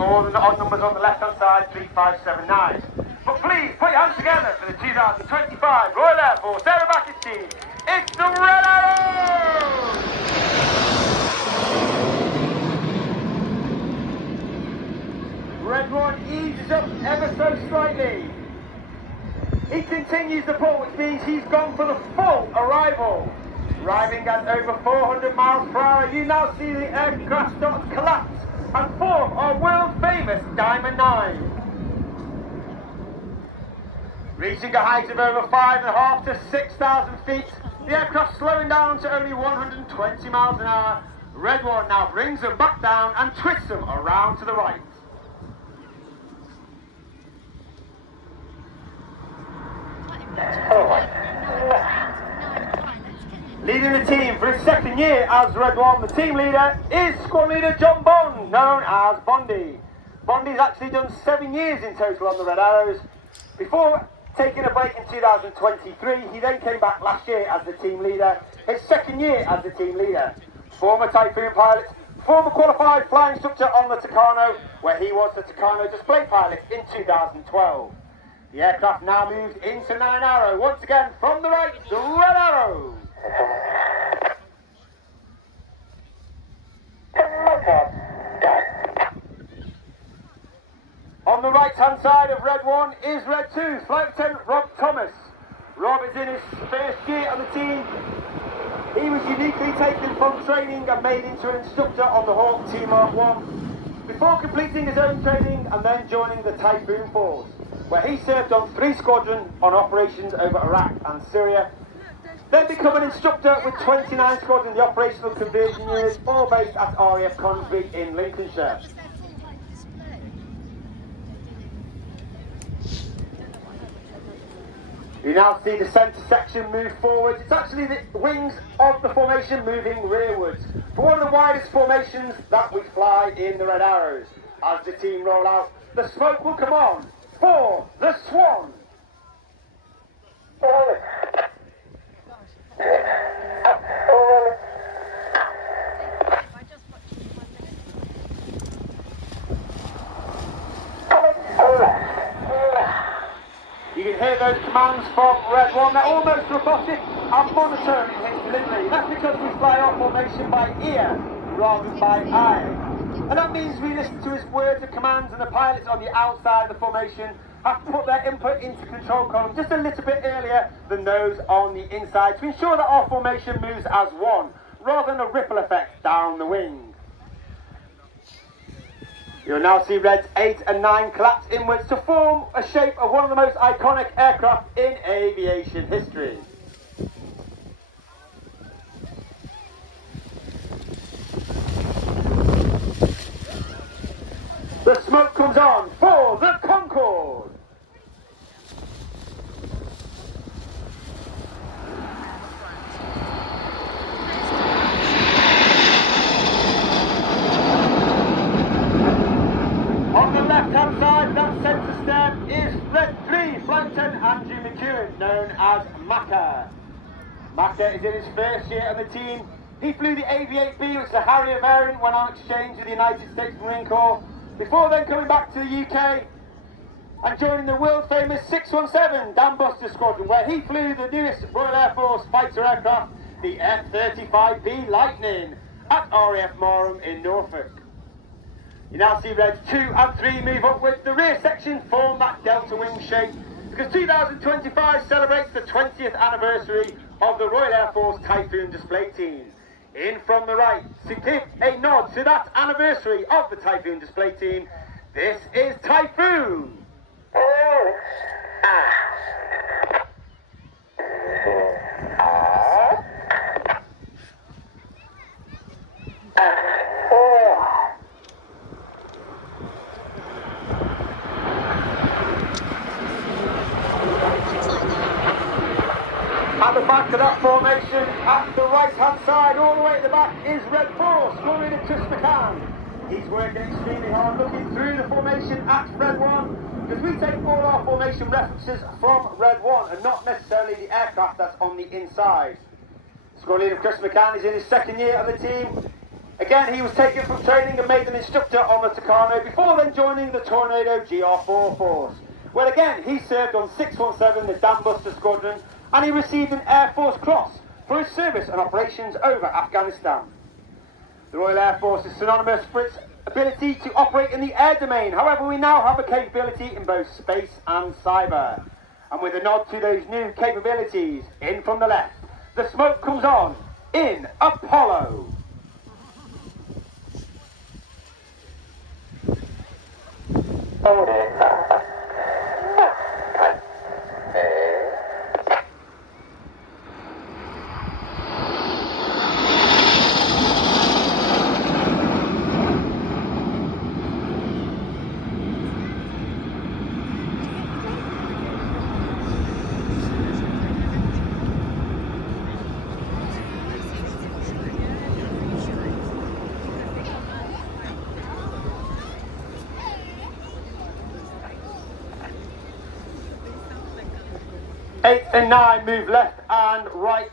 All the odd numbers on the left-hand side, 3579. But please, put your hands together for the 2025 Royal Air Force Aerobatic team. It's the Red Arrows! Red one eases up ever so slightly. He continues the pull, which means he's gone for the full arrival. Arriving at over 400 miles per hour, you now see the aircraft start to collapse and form our world-famous Diamond 9. Reaching a height of over 5,500 to 6,000 feet, the aircraft slowing down to only 120 miles an hour. Red one now brings them back down and twists them around to the right. Leading the team for his second year as Red One, the team leader is squad leader John Bond, known as Bondy. Bondy's actually done 7 years in total on the Red Arrows. Before taking a break in 2023, he then came back last year as the team leader, his second year as the team leader. Former Typhoon pilot, former qualified flying instructor on the Tucano, where he was the Tucano display pilot in 2012. The aircraft now moves into 9 Arrow, once again from the right, the Red Arrow. On the right hand side of Red 1 is Red 2, Flight Lieutenant Rob Thomas. Rob is in his first year on the team. He was uniquely taken from training and made into an instructor on the Hawk T Mark 1 before completing his own training and then joining the Typhoon Force, where he served on 3 squadrons on operations over Iraq and Syria. Then become an instructor with 29 squads in the operational conversion units, all based at RAF Consbury in Lincolnshire. You now see the centre section move forwards. It's actually the wings of the formation moving rearwards for one of the widest formations that we fly in the Red Arrows. As the team roll out, the smoke will come on for the Swan. You can hear those commands from Red 1. They're almost robotic and monitoring his delivery. That's because we fly our formation by ear rather than by eye. And that means we listen to his words and commands, and the pilots on the outside of the formation have to put their input into control column just a little bit earlier than those on the inside to ensure that our formation moves as one, rather than a ripple effect down the wing. You'll now see Reds 8 and 9 collapse inwards to form a shape of one of the most iconic aircraft in aviation history. The smoke comes on for the Concorde. On the left-hand side, that centre stern is Red 3, Flight Lieutenant Andrew McEwen, known as Macca. Macca is in his first year on the team. He flew the Aviate-B, which is a Harrier variant, when on exchange with the United States Marine Corps, before then coming back to the UK and joining the world-famous 617 Dan Buster Squadron, where he flew the newest Royal Air Force fighter aircraft, the F-35B Lightning, at RAF Marham in Norfolk. You now see Reds 2 and 3 move upwards. The rear section form that delta wing shape because 2025 celebrates the 20th anniversary of the Royal Air Force Typhoon display team. In from the right, to give a nod to that anniversary of the Typhoon display team, this is Typhoon. At the back of that formation, at the right-hand side, all the way at the back, is Red 4, squad leader Chris McCann. He's working extremely hard, looking through the formation at Red 1, because we take all our formation references from Red 1, and not necessarily the aircraft that's on the inside. Squad leader Chris McCann is in his second year of the team. Again, he was taken from training and made an instructor on the Tucano before then joining the Tornado GR4 Force, where again he served on 617, the Dam Buster Squadron, and he received an Air Force Cross for his service and operations over Afghanistan. The Royal Air Force is synonymous for its ability to operate in the air domain. However, we now have a capability in both space and cyber. And with a nod to those new capabilities, in from the left, the smoke comes on in Apollo. Eight and 9 move left and right.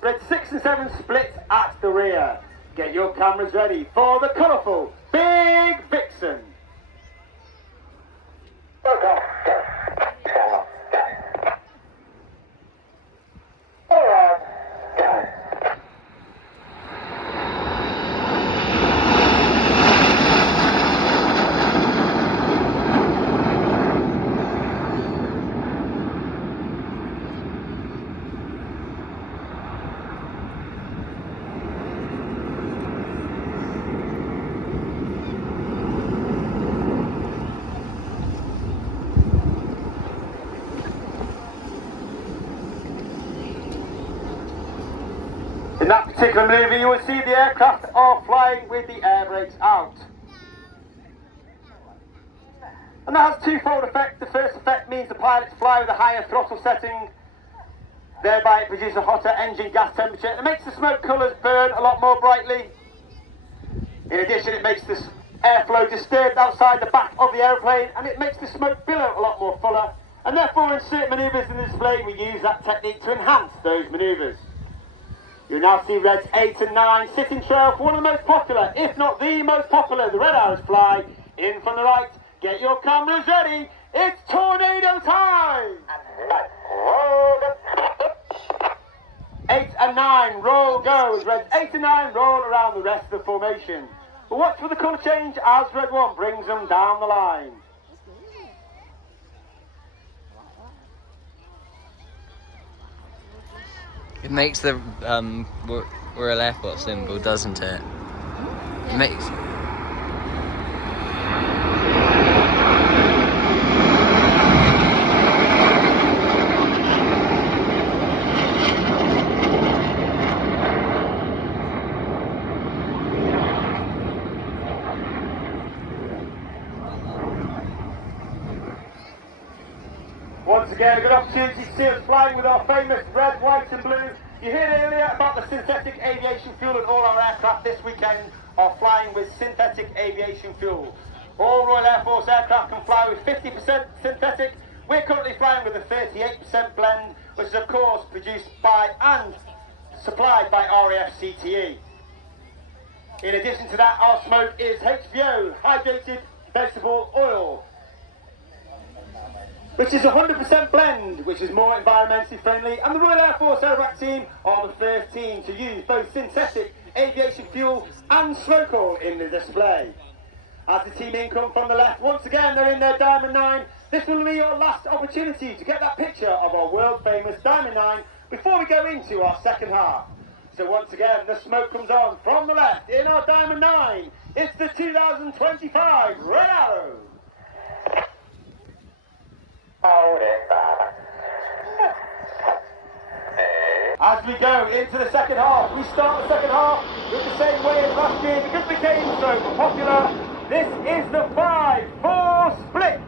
Red 6 and 7 split at the rear. Get your cameras ready for the colourful Big Vixen. In that particular manoeuvre, you will see the aircraft are flying with the air brakes out. And that has twofold effect. The first effect means the pilots fly with a higher throttle setting, thereby it produces a hotter engine gas temperature. It makes the smoke colours burn a lot more brightly. In addition, it makes the airflow disturbed outside the back of the aeroplane, and it makes the smoke billow a lot more fuller. And therefore, in certain manoeuvres in the display, we use that technique to enhance those manoeuvres. You now see Reds 8 and 9 sitting trail for one of the most popular, if not the most popular, the Red Arrows fly. In from the right, get your cameras ready, it's tornado time! 8 and 9, roll go, as Reds 8 and 9 roll around the rest of the formation. But watch for the colour change as Red 1 brings them down the line. It makes the Royal Air Force symbol, doesn't it? It makes... Once again, a good opportunity to see us flying with our famous red, white and blue. You heard earlier about the synthetic aviation fuel, and all our aircraft this weekend are flying with synthetic aviation fuel. All Royal Air Force aircraft can fly with 50% synthetic. We're currently flying with a 38% blend, which is of course produced by and supplied by RAF CTE. In addition to that, our smoke is HVO, hydrated vegetable oil, which is a 100% blend, which is more environmentally friendly, and the Royal Air Force Aerobatic team are the first team to use both synthetic aviation fuel and smoke oil in the display. As the team in come from the left, once again they're in their Diamond 9. This will be your last opportunity to get that picture of our world famous Diamond 9 before we go into our second half. So once again, the smoke comes on from the left in our Diamond 9. It's the 2025 Red Arrow. As we go into the second half, we start the second half with the same way as last year because it became so popular. This is the 5-4 split.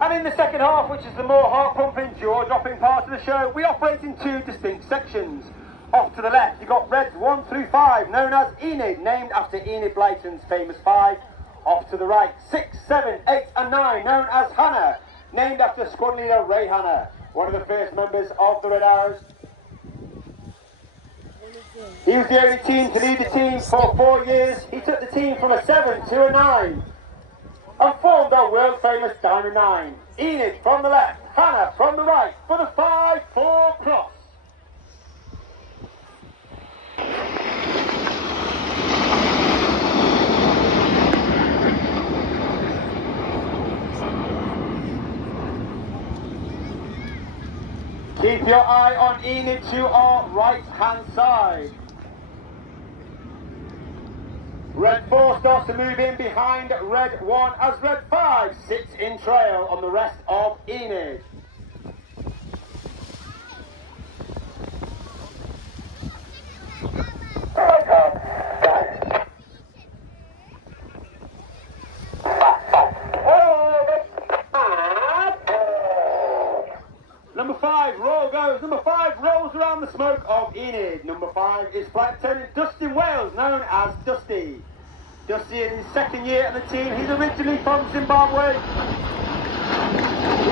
And in the second half, which is the more heart-pumping, jaw-dropping part of the show, we operate in two distinct sections. Off to the left, you've got Reds 1 through 5, known as Enid, named after Enid Blyton's famous 5. Off to the right, 6, 7, 8 and 9, known as Hannah, named after Squadron Leader Ray Hannah, one of the first members of the Red Arrows. He was the only team to lead the team for 4 years. He took the team from a 7 to a 9 and formed our world famous Diamond 9. Enid from the left, Hannah from the right for the 5-4 cross. Keep your eye on Enid to our right hand side. Red 4 starts to move in behind Red 1 as Red 5 sits in trail on the rest of Enid. Number 5, roll goes. Number 5 rolls around the smoke of Enid. Number 5 is Flight Attendant Dustin Wales, known as Dusty. Dusty in his second year on the team. He's originally from Zimbabwe.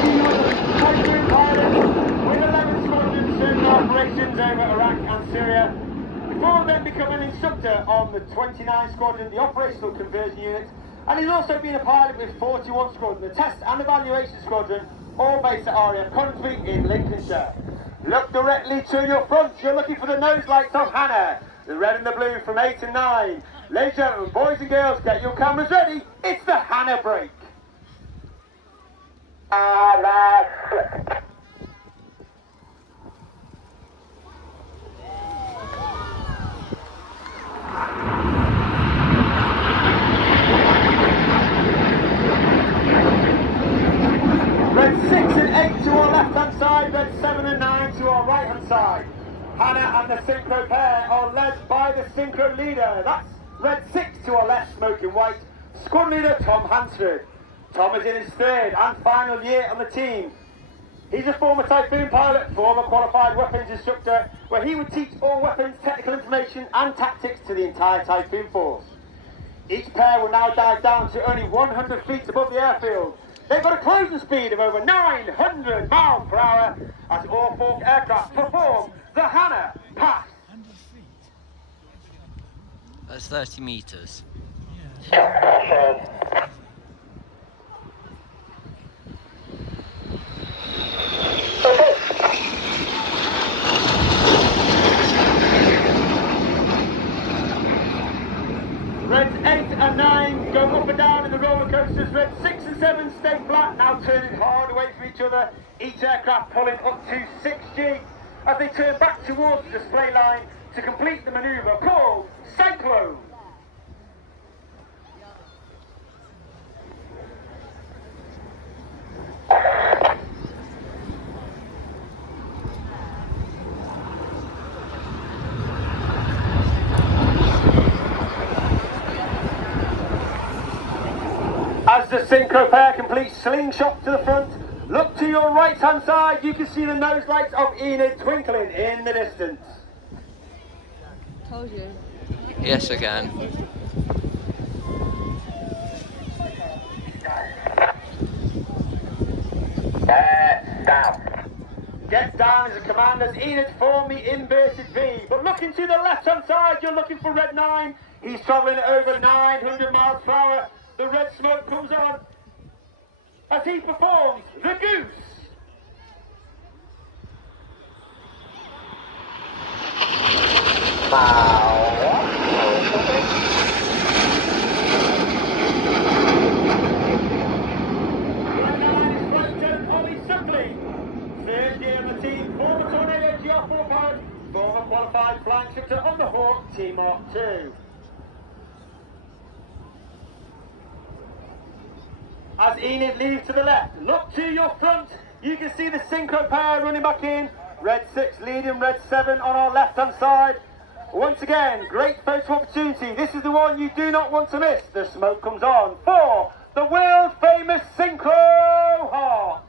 He was a Typhoon pilot with 11 squadrons serving operations over Iraq and Syria, before then becoming an instructor on the 29 Squadron, the Operational Conversion Unit, and he's also been a pilot with 41 Squadron, the Test and Evaluation Squadron, all based at RIAT Country in Lincolnshire. Look directly to your front. You're looking for the nose lights of Hannah, the red and the blue from 8 and 9. Ladies and gentlemen, boys and girls, get your cameras ready. It's the Hannah break. Red 6 and 8 to our left-hand side, red 7 and 9 to our right-hand side. Hannah and the synchro pair are led by the synchro leader. That's red 6 to our left, smoking white, squad leader Tom Hansford. Tom is in his third and final year on the team. He's a former Typhoon pilot, former qualified weapons instructor, where he would teach all weapons, technical information and tactics to the entire Typhoon force. Each pair will now dive down to only 100 feet above the airfield. They've got a closing speed of over 900 miles per hour as all 4 aircraft perform the Hannah pass. That's 30 meters. Reds 8 and 9 go up and down in the roller coasters. Reds 6 and 7 stay flat, now turning hard away from each other. Each aircraft pulling up to 6G as they turn back towards the display line to complete the manoeuvre called Cyclone. As the synchro pair completes slingshot to the front, look to your right hand side, you can see the nose lights of Enid twinkling in the distance. Told you. Yes, I can. Get down as a command as Enid form the inverted V. But looking to the left hand side, you're looking for Red 9. He's travelling at over 900 miles per hour. The red smoke comes on as he performs the goose. Red 9 is Clinton Ollie Suckley. Third year on the team, former Tornado GR4 pilot, former qualified flying instructor on the Hawk Team Mark 2. As Enid leaves to the left, look to your front. You can see the synchro pair running back in. Red 6 leading Red 7 on our left-hand side. Once again, great photo opportunity. This is the one you do not want to miss. The smoke comes on for the world-famous Synchro Heart.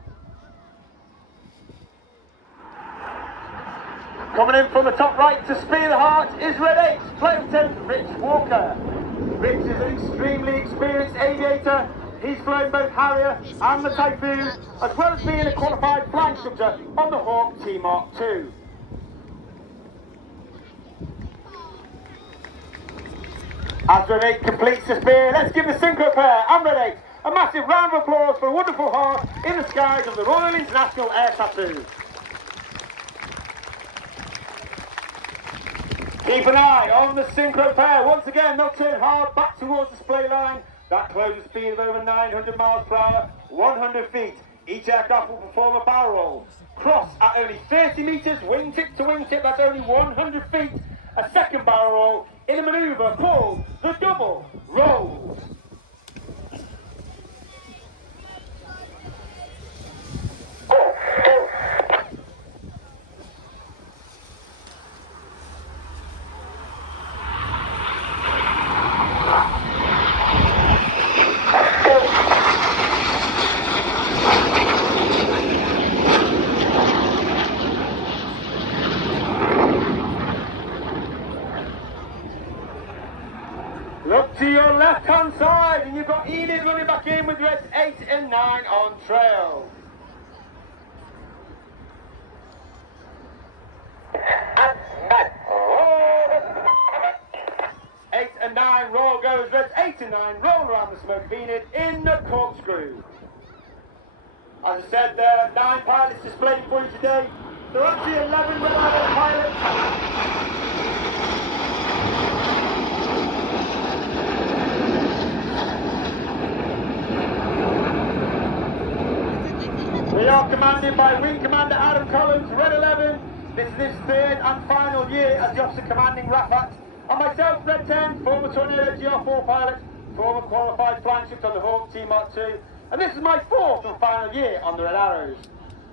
Coming in from the top right to spear the heart is Red 8, Flight Attendant Rich Walker. Rich is an extremely experienced aviator. He's flown both Harrier and the Typhoon, as well as being a qualified flying instructor on the Hawk Team Mark 2. As Red 8 completes the spear, let's give the synchro pair and Red 8 a massive round of applause for a wonderful heart in the skies of the Royal International Air Tattoo. Keep an eye on the synchro pair. Once again, they'll turn hard back towards the display line. That closes speed of over 900 miles per hour, 100 feet. Each aircraft will perform a barrel roll. Cross at only 30 metres, wingtip to wingtip, that's only 100 feet. A second barrel roll in a manoeuvre called the double roll. Look to your left-hand side, and you've got Enid running back in with reds 8 and 9 on trail. 8 and 9 roll goes, reds 8 and 9 roll around the smoke of Enid in the corkscrew. As I said, there are 9 pilots displayed for you today. There are actually 11 Red Arrow pilots. We are commanded by Wing Commander Adam Collins, Red 11. This is his third and final year as the officer commanding RIAT. And myself, Red 10, former Tornado GR4 pilot, former qualified flying ships on the Hawk T Mark II. And this is my fourth and final year on the Red Arrows.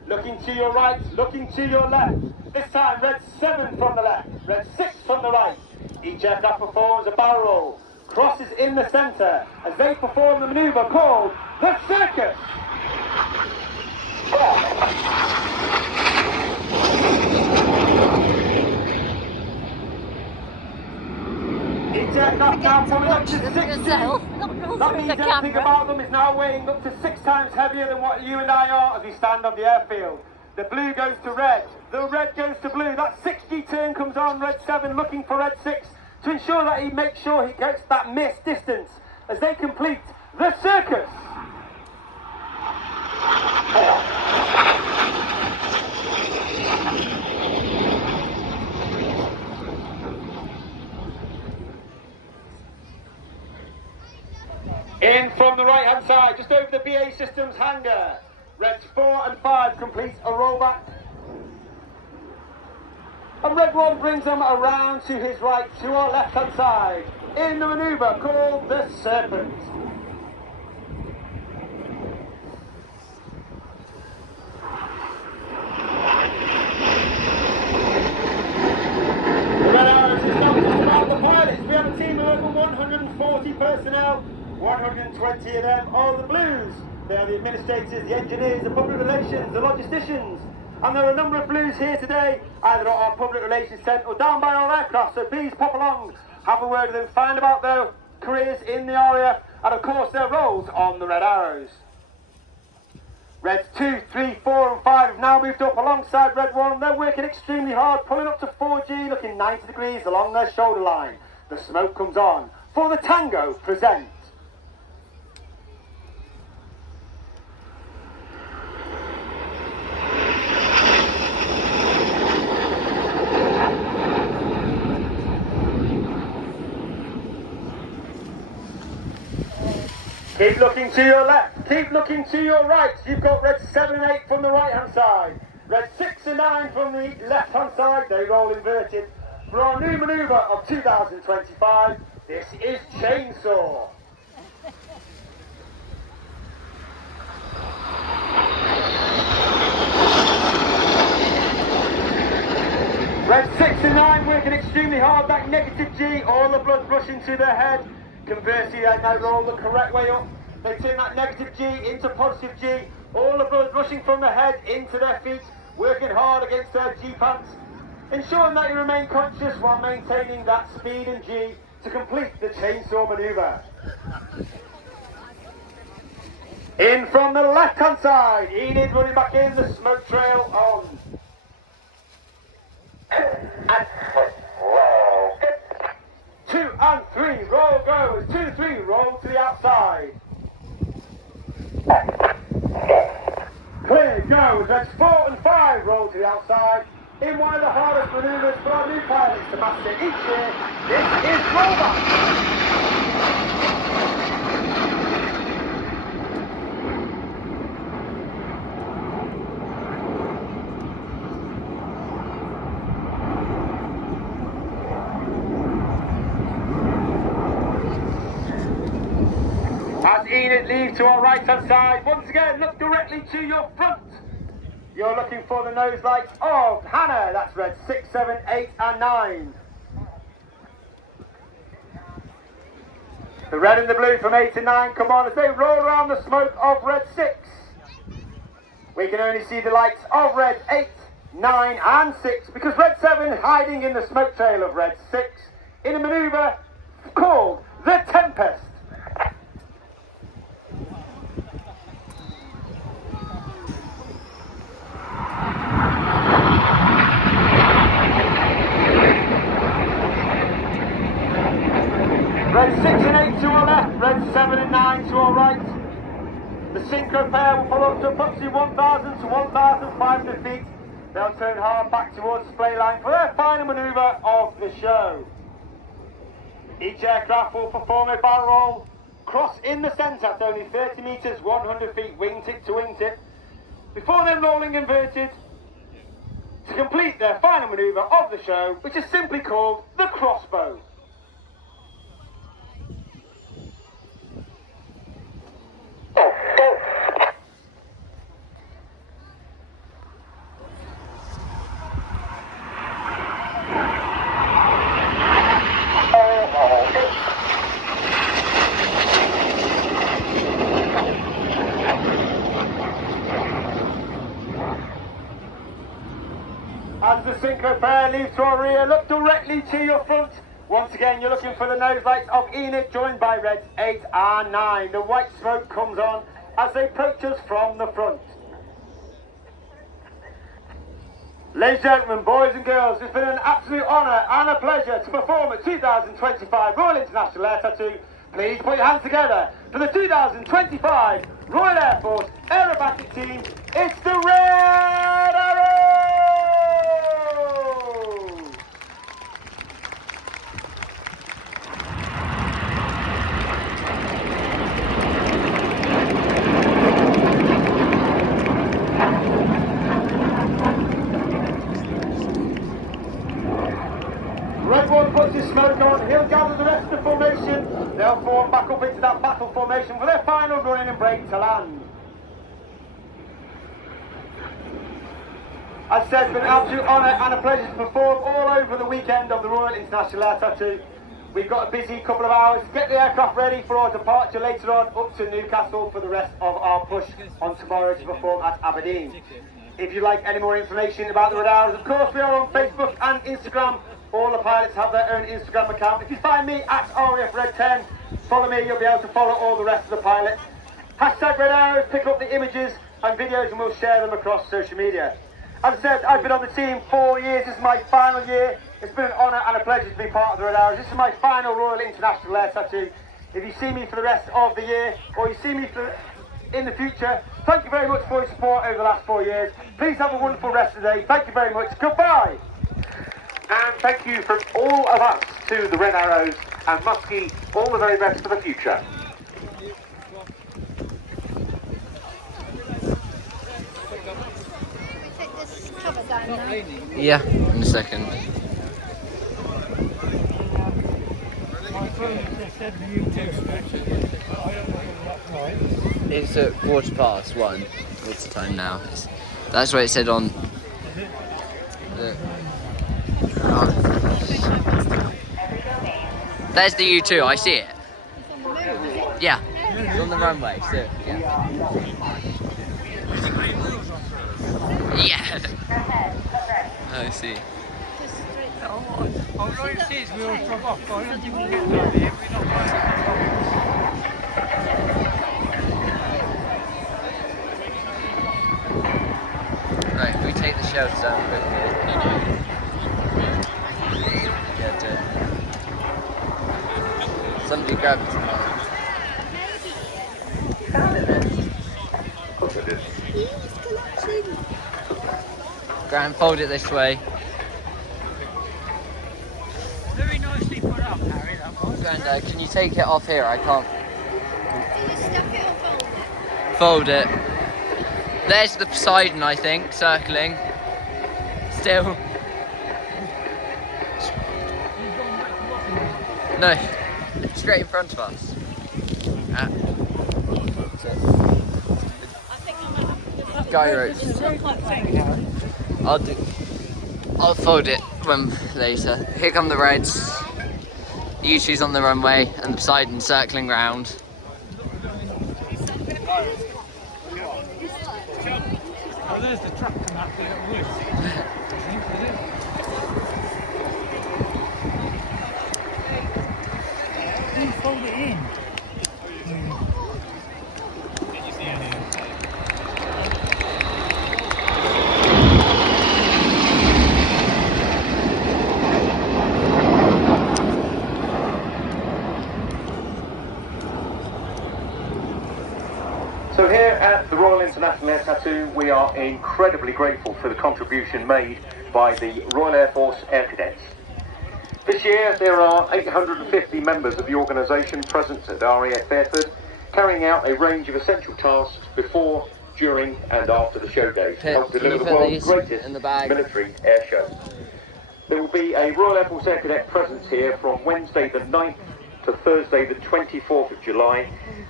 Looking to your right, looking to your left. This time, Red 7 from the left, Red 6 from the right. Each aircraft performs a barrel roll. Crosses in the centre as they perform the manoeuvre called the circus. Each aircraft now pulling up to 60. That means everything about them is now weighing up to 6 times heavier than what you and I are as we stand on the airfield. The blue goes to red, the red goes to blue. That 60 turn comes on, Red 7 looking for Red 6 to ensure that he makes sure he gets that missed distance as they complete the circus. In from the right hand side, just over the BA Systems hangar. Reds 4 and 5 complete a rollback. And Red 1 brings them around to his right, to our left hand side, in the manoeuvre called the Serpent. The Red Arrows is not just about the pilots. We have a team of over 140 personnel. 120 of them are the Blues. They are the administrators, the engineers, the public relations, the logisticians. And there are a number of Blues here today, either at our public relations tent or down by our aircraft. So please pop along, have a word with them, find about their careers in the RAF, and of course their roles on the Red Arrows. Reds 2, 3, 4 and 5 have now moved up alongside Red 1. They're working extremely hard, pulling up to 4G, looking 90 degrees along their shoulder line. The smoke comes on for the Tango present. Keep looking to your left, keep looking to your right. You've got Red 7 and 8 from the right hand side. Red 6 and 9 from the left hand side, they roll inverted. For our new manoeuvre of 2025, this is Chainsaw. Red 6 and 9 working extremely hard, that negative G, all the blood rushing to their head. Conversely, they now roll the correct way up. They turn that negative G into positive G. All the blood rushing from the head into their feet, working hard against their G pants. Ensuring that you remain conscious while maintaining that speed and G to complete the chainsaw manoeuvre. In from the left hand side, Enid running back in, the smoke trail on. And 2 and 3, roll go. go. 2, 3, roll to the outside. Clear, go. Reds 4 and 5, roll to the outside. In one of the hardest manoeuvres for our new pilots to master each year, this is rollback. As Enid leaves to our right hand side, once again look directly to your front. You're looking for the nose lights of Hannah, that's red 6, 7, 8 and 9. The red and the blue from 8 to 9 come on as they roll around the smoke of red 6. We can only see the lights of red 8, 9 and 6 because red 7 is hiding in the smoke trail of red 6 in a manoeuvre called the Tempest. Red 6 and 8 to our left, red 7 and 9 to our right. The synchro pair will follow up to approximately 1,000 to 1,500 feet. They'll turn hard back towards the display line for their final manoeuvre of the show. Each aircraft will perform a barrel roll, cross in the centre at only 30 metres, 100 feet wingtip to wingtip, before then rolling inverted to complete their final manoeuvre of the show, which is simply called the crossbow. As the synchro pair leaves to our rear, look directly to your front. Once again, you're looking for the nose lights of Enid, joined by reds 8 and 9. The white smoke comes on as they approach us from the front. Ladies and gentlemen, boys and girls, it's been an absolute honour and a pleasure to perform at 2025 Royal International Air Tattoo. Please put your hands together for the 2025 Royal Air Force Aerobatic team. It's the Red Arrows! Red one puts his smoke on, he'll gather the rest of the formation. They'll form back up into that battle formation for their final run-in and break to land. As I said, it's been an absolute honour and a pleasure to perform all over the weekend of the Royal International Air Tattoo. We've got a busy couple of hours to get the aircraft ready for our departure later on up to Newcastle for the rest of our push on tomorrow to perform at Aberdeen. If you'd like any more information about the Red Arrows, of course we are on Facebook and Instagram. All the pilots have their own Instagram account. If you find me at RIAT10, follow me, you'll be able to follow all the rest of the pilots. Hashtag Red Arrows, pick up the images and videos and we'll share them across social media. As I said, I've been on the team 4 years, this is my final year. It's been an honour and a pleasure to be part of the Red Arrows. This is my final Royal International Air Tattoo. If you see me for the rest of the year, or you see me in the future, thank you very much for your support over the last 4 years. Please have a wonderful rest of the day. Thank you very much. Goodbye. And thank you from all of us to the Red Arrows and Muskie, all the very best for the future. Yeah, in a second. It's at 1:15. What's the time now? That's what it said on the... There's the U2, I see it. Yeah, it's on the runway, so yeah. Yeah. I see. Right, can we take the shelves down quickly? Yeah, do it. Somebody grabbed it. Of course I did. Grant, fold it this way. Very nicely put up, Harry, that was. Grandad, can you take it off here? I can't Can you stuff it or fold fold it? it. There's the Poseidon, I think, circling. Still. No, straight in front of us. Gyros. I'll fold it when later. Here come the Reds. The U2's on the runway and the Poseidon circling round. Oh, there's the truck come up there at Woods. I think, is it? You fold it in. So here at the Royal International Air Tattoo, we are incredibly grateful for the contribution made by the Royal Air Force Air Cadets. This year there are 850 members of the organisation present at RIAT Fairford, carrying out a range of essential tasks before, during and after the show day to help Can you deliver the put world's these greatest in the bag? military air show. There will be a Royal Air Force Air Cadet presence here from Wednesday the 9th to Thursday the 24th of July,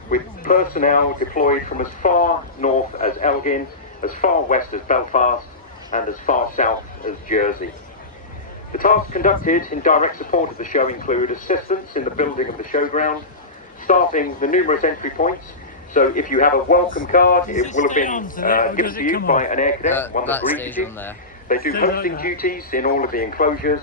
with personnel deployed from as far north as Elgin, as far west as Belfast and as far south as Jersey. The tasks conducted in direct support of the show include assistance in the building of the showground, staffing the numerous entry points, so if you have a welcome card, it will have been given to you by an air cadet, one that that greeted stays you. on there. They do hosting duties in all of the enclosures,